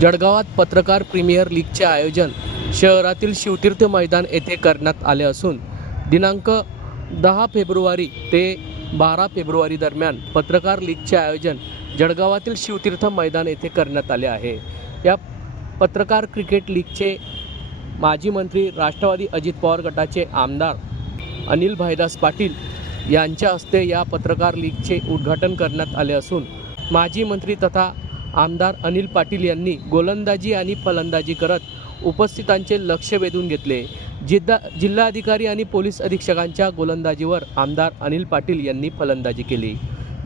जळगावात पत्रकार प्रीमियर लीगचे आयोजन शहरातील शिवतीर्थ मैदान येथे करण्यात आले असून दिनांक दहा फेब्रुवारी ते बारा फेब्रुवारी दरम्यान पत्रकार लीगचे आयोजन जळगावातील शिवतीर्थ मैदान येथे करण्यात आले आहे. या पत्रकार क्रिकेट लीगचे माजी मंत्री राष्ट्रवादी अजित पवार गटाचे आमदार अनिल भाईदास पाटील यांच्या हस्ते या पत्रकार लीगचे उद्घाटन करण्यात आले असून माजी मंत्री तथा आमदार अनिल पाटील यांनी गोलंदाजी आणि फलंदाजी करत उपस्थितांचे लक्ष वेधून घेतले. जिद्दा जिल्हाधिकारी आणि पोलीस अधीक्षकांच्या गोलंदाजीवर आमदार अनिल पाटील यांनी फलंदाजी केली.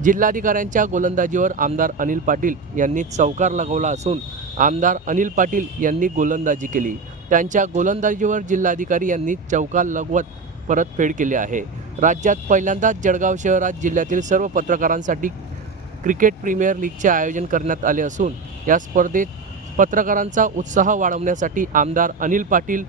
जिल्हाधिकाऱ्यांच्या गोलंदाजीवर आमदार अनिल पाटील यांनी चौकार लगवला असून आमदार अनिल पाटील यांनी गोलंदाजी केली. त्यांच्या गोलंदाजीवर जिल्हाधिकारी यांनी चौकार लगवत परतफेड केली आहे. राज्यात पहिल्यांदाच जळगाव शहरात जिल्ह्यातील सर्व पत्रकारांसाठी क्रिकेट प्रीमियर लीगचे आयोजन करण्यात आले असून या स्पर्धेत पत्रकारांचा उत्साह वाढवण्यासाठी आमदार अनिल पाटील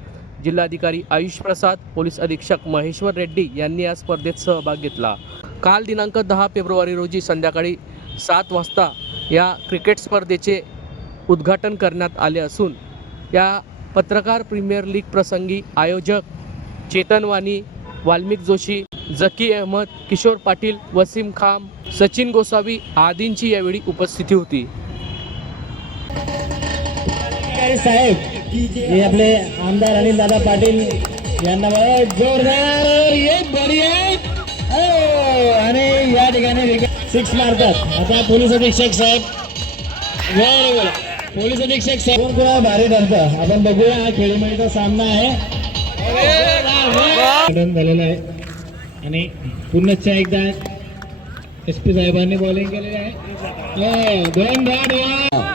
जिल्हाधिकारी आयुष प्रसाद पोलीस अधीक्षक महेश्वर रेड्डी यांनी या स्पर्धेत सहभाग घेतला. काल दिनांक दहा फेब्रुवारी रोजी संध्याकाळी सात वाजता या क्रिकेट स्पर्धेचे उद्घाटन करण्यात आले असून या पत्रकार प्रीमियर लीग प्रसंगी आयोजक चेतन वाणी वाल्मिक जोशी जकी अहमद किशोर पाटील वसीम खाम सचिन गोसावी आदींची यावेळी उपस्थिती होती. साहेब हे आपले आमदार अनिल दादा पाटील यांना जोरदार हो, आणि या ठिकाणी सिक्स मारतात. आता पोलीस अधीक्षक साहेब बरोबर पोलीस अधीक्षक साहेब कोण भारी ठरतं आपण बघूया हा खेळीमेळीचा सामना आहे. Done झालेला आहे. आणि पुन्हा एकदा एस पी साहेबांनी बॉलिंग केलेली आहे दोन वा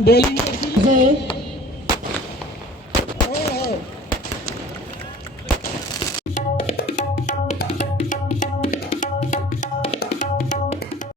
बॉलिंग